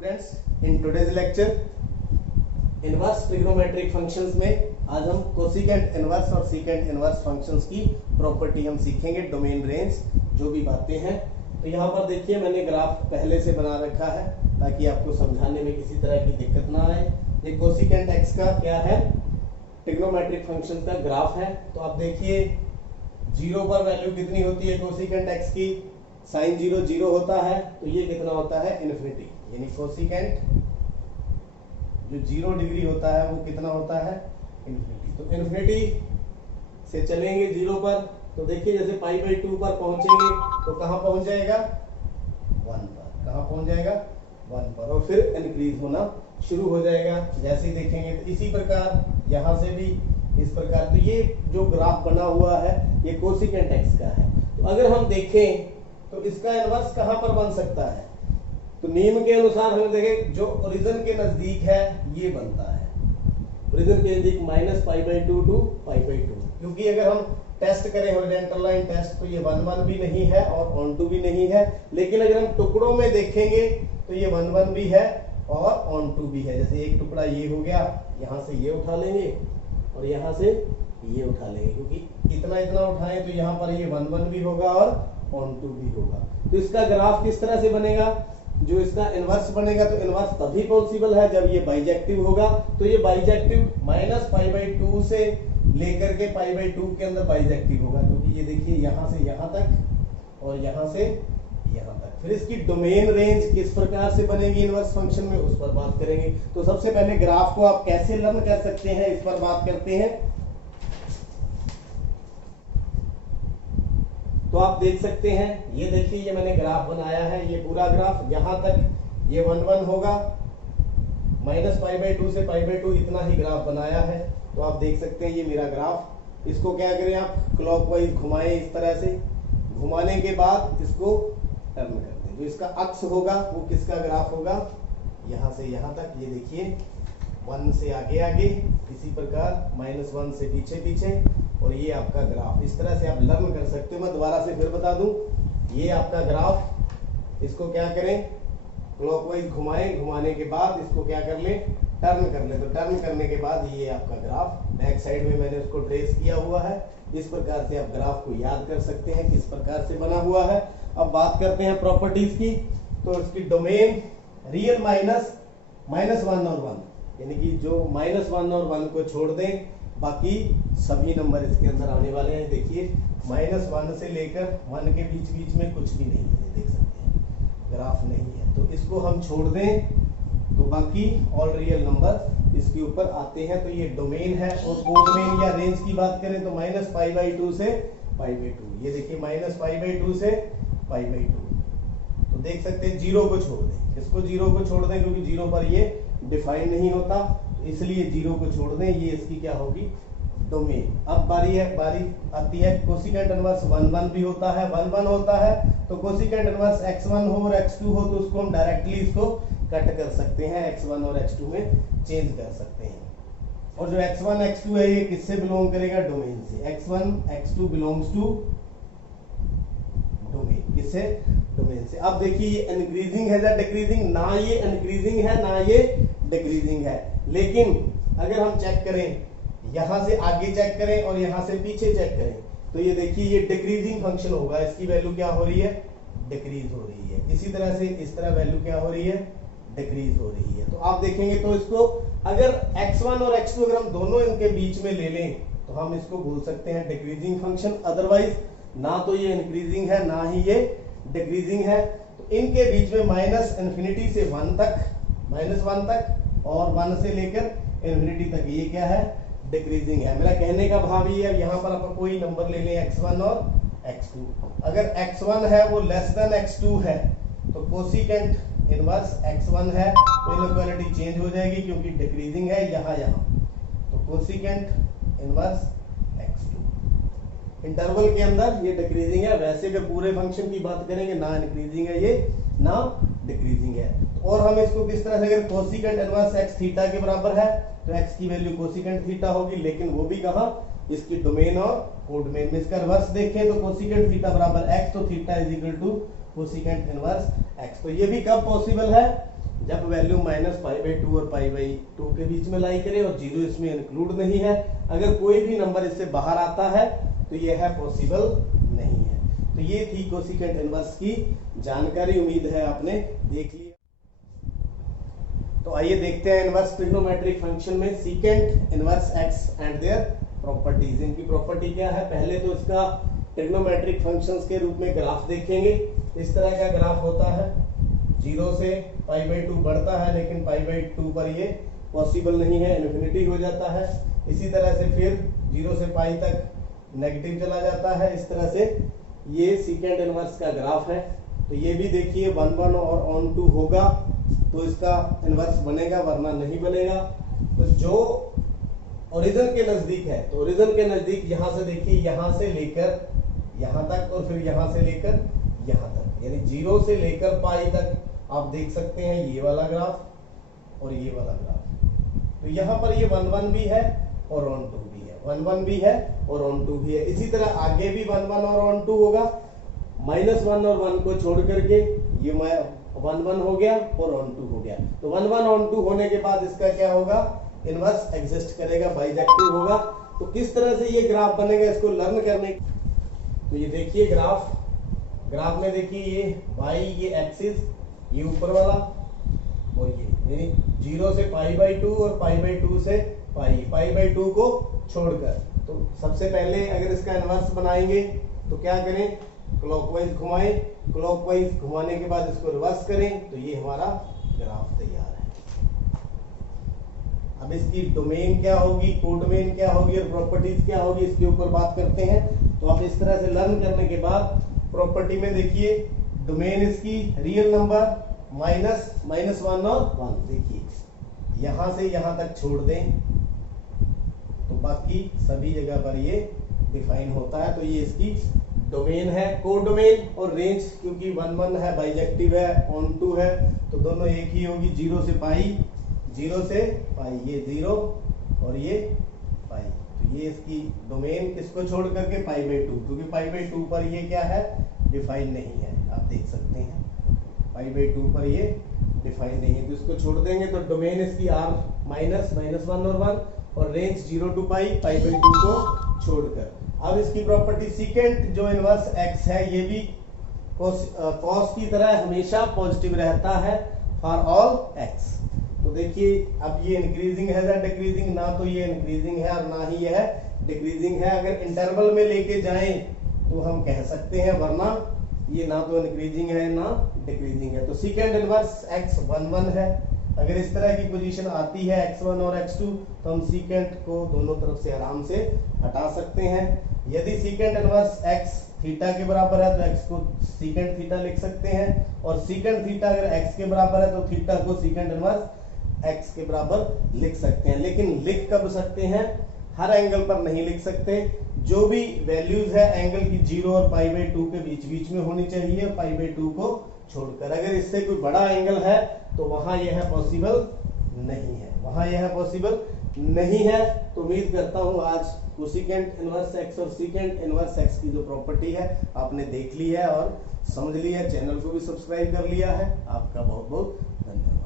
Students, in today's lecture inverse trigonometric functions में आज हम कोसिकेंट इनवर्स और सीकेंट इनवर्स फंक्शंस की प्रॉपर्टी हम सीखेंगे, डोमेन रेंज जो भी बातें हैं। तो यहाँ पर देखिए मैंने ग्राफ पहले से बना रखा है ताकि आपको समझाने में किसी तरह की दिक्कत ना आए। ये कोसिकेंट एक्स का क्या है, ट्रिग्नोमेट्रिक फंक्शन का ग्राफ है। तो आप देखिए 0 पर वैल्यू कितनी होती है कोसिकेंट एक्स की, साइन 0 0 होता है, तो ये कितना होता है इन्फिनिटी, यानी कोसिकेंट जो 0 डिग्री होता है वो कितना होता है इन्फिनिटी। तो इन्फिनिटी से चलेंगे 0 पर, तो देखिए जैसे π/2 पर पहुंचेंगे तो कहां पहुंच जाएगा 1 पर, कहां पहुंच जाएगा 1 पर, और फिर इंक्रीज होना शुरू हो जाएगा जैसे ही देखेंगे। तो इसी प्रकार यहां से भी इस प्रकार, तो ये जो ग्राफ बना हुआ है ये कोसिकेंट एक्स का है। तो अगर हम देखें तो इसका इनवर्स कहां पर बन सकता है, तो नियम के अनुसार हम देखें जो ओरिजिन के नजदीक है ये बनता है, ओरिजिन के नजदीक -π/2 टू π/2, क्योंकि अगर हम टेस्ट करें हॉरिजॉन्टल लाइन टेस्ट तो ये 1 1 भी नहीं है और ऑन टू भी नहीं है, लेकिन अगर हम टुकड़ों में देखेंगे तो ये 1 1 भी है और ऑन टू भी है। जैसे एक टुकड़ा ये हो गया, यहाँ से ये उठा लेंगे और यहाँ से ये उठा लेंगे, क्योंकि इतना इतना उठाएं तो यहाँ पर ये 1 1 भी होगा और ऑन टू भी होगा। तो इसका ग्राफ किस तरह से बनेगा, जो इसका इनवर्स बनेगा, तो इनवर्स तभी पॉसिबल है जब ये बाइजेक्टिव होगा। तो ये बाइजेक्टिव -π/2 से लेकर के π/2 के अंदर बाइजेक्टिव होगा, क्योंकि ये देखिए यहाँ से यहाँ तक और यहाँ से यहाँ तक। फिर इसकी डोमेन रेंज किस प्रकार से बनेगी इनवर्स फंक्शन में, उस पर बात करेंगे। तो सबसे पहले ग्राफ को आप कैसे लर्न कर सकते हैं इस पर बात करते हैं। तो आप देख सकते हैं, ये देखिए ये मैंने ग्राफ बनाया है, ये पूरा ग्राफ यहां तक ये 1 1 होगा, -π/2 से π/2 इतना ही ग्राफ बनाया है। तो आप देख सकते हैं ये मेरा ग्राफ, इसको क्या करें आप क्लॉकवाइज घुमाएं, इस तरह से घुमाने के बाद इसको टर्न कर दें। जो इसका अक्ष होगा वो किसका ग्राफ होगा, यहां से यहां तक, ये देखिए 1 से आगे आगे, इसी प्रकार -1 से पीछे पीछे, और ये आपका ग्राफ। इस तरह से आप लर्न कर सकते हो। मैं दोबारा से फिर बता दूं, ये आपका ग्राफ, इसको क्या करें क्लॉकवाइज घुमाएं, घुमाने के बाद इसको क्या कर ले टर्न कर ले। तो टर्न करने के बाद ये आपका ग्राफ बैक साइड में मैंने उसको ट्रेस किया हुआ है। इस प्रकार से आप ग्राफ को याद कर सकते हैं किस प्रकार से बना हुआ है। अब बात करते हैं प्रॉपर्टीज की। तो इसकी डोमेन रियल -1 और 1, यानी कि जो -1 और 1 को छोड़ दें बाकी सभी नंबर इसके अंदर आने वाले हैं। देखिए -1 से लेकर 1 के बीच बीच में कुछ भी नहीं है, देख सकते हैं ग्राफ नहीं है। तो इसको हम छोड़ दें तो बाकी ऑल रियल नंबर इसके ऊपर आते हैं। तो ये डोमेन है। और कोडोमेन या रेंज की बात करें तो -π/2 से π/2, ये देखिए -π/2 से π/2। तो देख सकते हैं 0 को छोड़ दें, इसको 0 को छोड़ दें क्योंकि 0 पर ये डिफाइन नहीं होता, इसलिए 0 को छोड़ दें, ये इसकी क्या होगी डोमेन। अब बारी आती है कोसिकेंट इनवर्स 1 1 भी होता है, 1 1 होता है। तो कोसिकेंट इनवर्स x1 हो और x2 हो तो उसको हम डायरेक्टली इसको कट कर सकते हैं, x1 और x2 में चेंज कर सकते हैं। और जो x1 x2 है ये किससे बिलोंग करेगा, डोमेन से। x1 x2 belongs to domain, किससे डोमेन से। अब देखिए ये इंक्रीजिंग है या डिक्रीजिंग, ना ये इंक्रीजिंग है ना ये डिक्रीजिंग है। लेकिन अगर हम चेक करें, यहां से आगे चेक करें और यहां से पीछे चेक करें, तो ये देखिए ये डिक्रीजिंग फंक्शन होगा, इसकी वैल्यू क्या हो रही है डिक्रीज हो रही है। इसी तरह से इस तरह वैल्यू क्या हो रही है डिक्रीज हो रही है। तो आप देखेंगे तो इसको अगर x1 और x2 अगर हम दोनों इनके बीच में ले लें तो हम इसको बोल सकते हैं डिक्रीजिंग फंक्शन। अदरवाइज ना तो ये इंक्रीजिंग है ना ही ये डिक्रीजिंग है। तो इनके बीच में -∞ से 1 तक, -1 तक और 1 से लेकर इन्फिनिटी तक ये क्या है डिक्रीजिंग है। मेरा कहने का भाव ये है, यहाँ पर आप कोई नंबर ले लें x1 और x2, अगर x1 है वो लेस देन x2 है तो कोसिकेंट इनवर्स x1 है तो इनइक्वालिटी चेंज हो जाएगी क्योंकि डिक्रीजिंग है यहाँ। तो कोसिकेंट इनवर्स x2 इंटरवल के अंदर ये डिक्रीजिंग है। वैसे अगर पूरे फंक्शन की बात करेंगे ना इंक्रीजिंग है ये ना डिक्रीजिंग है। और हम इसको किस तरह से, अगर कोसिकेंट इनवर्स x थीटा के बराबर है तो x की वैल्यू कोसिकेंट थीटा होगी, लेकिन वो भी कहां इसकी डोमेन और कोडोमेन में। इसका रिवर्स देखें तो कोसिकेंट थीटा बराबर x, तो theta is equal to cosecant inverse x। तो ये भी कब पॉसिबल है, जब वैल्यू -π/2 और π/2 के बीच में लाई करे और 0 इसमें इंक्लूड नहीं है, अगर कोई भी नंबर इससे बाहर आता है तो यह है पॉसिबल नहीं है। तो ये थी कोसिकेंट इनवर्स की जानकारी, उम्मीद है आपने देख लिया। तो आइए देखते हैं इनवर्स ट्रिग्नोमेट्रिक फंक्शन में secant inverse x and their properties. इनकी प्रॉपर्टी क्या है? पहले तो इसका ट्रिग्नोमेट्रिक फंक्शंस के रूप में ग्राफ देखेंगे। इस तरह का ग्राफ होता है, 0 से π/2 बढ़ता है, लेकिन π/2 पर ये पॉसिबल नहीं है, इन्फिनिटी हो जाता है। इसी तरह से फिर 0 से π तक नेगेटिव चला जाता है। इस तरह से ये सीकेंट इनवर्स का ग्राफ है। तो ये भी देखिए 1 1 और ऑन 2 होगा तो इसका इनवर्स बनेगा, वरना नहीं बनेगा। तो जो ओरिजिन के नजदीक है, तो ओरिजिन के नजदीक यहां से देखिए, यहां से लेकर यहां तक और फिर यहां से लेकर यहां तक, यानी 0 से लेकर π तक आप देख सकते हैं ये वाला ग्राफ और ये वाला ग्राफ। तो यहां पर ये 1 1 भी है और ऑन 2 भी है, 1 1 भी है और ऑन 2 भी है। इसी तरह आगे भी 1 1 और ऑन 2 होगा, -1 और 1 को छोड़ करके ये 1 1 हो गया और ऑन 2 हो गया। तो 1 1 ऑन 2 होने के बाद इसका क्या होगा? इनवर्स एग्जिस्ट करेगा, बाइजेक्टिव होगा। तो किस तरह से ये ग्राफ बनेगा, इसको लर्न करने। तो ये देखिए ग्राफ में देखिए ये y, ये एक्सिस, ये ऊपर वाला और ये 0 से π/2 और π/2 से π/2 को छोड़कर। तो सबसे पहले अगर इसका इनवर्स बनाएंगे तो क्या करें? क्लॉकवाइज घुमाएं, क्लॉकवाइज घुमाने के बाद इसको रिवर्स करें, तो ये हमारा ग्राफ तैयार है। अब इसकी डोमेन क्या होगी, कोडोमेन क्या होगी और प्रॉपर्टीज क्या होगी, इसके ऊपर बात करते हैं। तो आप इस तरह से लर्न करने के बाद प्रॉपर्टी में देखिए, डोमेन इसकी रियल नंबर -1 और 1, देखिए यहां से यहां तक छोड़ दें तो बाकी सभी जगह पर ये डिफाइन होता है। तो ये इसकी डोमेन है। कोडोमेन और रेंज, क्योंकि 1 1 है, बाइजेक्टिव है, ऑन 2 है, तो दोनों एक ही होगी। 0 से π, 0 से π, ये 0 और ये π। तो ये इसकी डोमेन किसको छोड़ करके? π/2, क्योंकि π/2 पर ये क्या है? डिफाइन नहीं है। आप देख सकते हैं π/2 पर ये डिफाइन नहीं है, तो इसको छोड़ देंगे। तो डोमेन इसकी r -1 और 1 और रेंज 0 to π, π/2 को छोड़कर। अब इसकी प्रॉपर्टी सीकेंट जो इनवर्स x है, ये भी कॉस की तरह हमेशा पॉजिटिव रहता है फॉर ऑल x। तो देखिए अब ये इंक्रीजिंग है या डिक्रीजिंग? ना तो ये इंक्रीजिंग है और ना ही यह डिक्रीजिंग है। अगर इंटरवल में लेके जाएं तो हम कह सकते हैं, वरना ये ना तो इंक्रीजिंग है ना डिक्रीजिंग है। तो सीकेंट इनवर्स x 1 1 है। अगर इस तरह की पोजीशन आती है x1 और x2, तो हम सीकेंट को दोनों तरफ से आराम से हटा सकते हैं। यदि सीकेंट इनवर्स x थीटा के बराबर है तो x को सीकेंट थीटा लिख सकते हैं, और सीकेंट थीटा अगर x के बराबर है तो थीटा को सीकेंट इनवर्स x के बराबर लिख सकते हैं। लेकिन लिख कब सकते हैं? हर एंगल पर नहीं लिख सकते। जो भी वैल्यूज है एंगल की 0 और π/2 के बीच में होनी चाहिए, π/2 को छोड़कर। अगर इससे कोई बड़ा एंगल है तो वहां यह पॉसिबल नहीं है, वहां यह पॉसिबल नहीं है। तो उम्मीद करता हूं आज कोसिकेंट इनवर्स x और सीकेंट इनवर्स x की जो प्रॉपर्टी है आपने देख ली है और समझ लिया। चैनल को भी सब्सक्राइब कर लिया है। आपका बहुत बहुत धन्यवाद।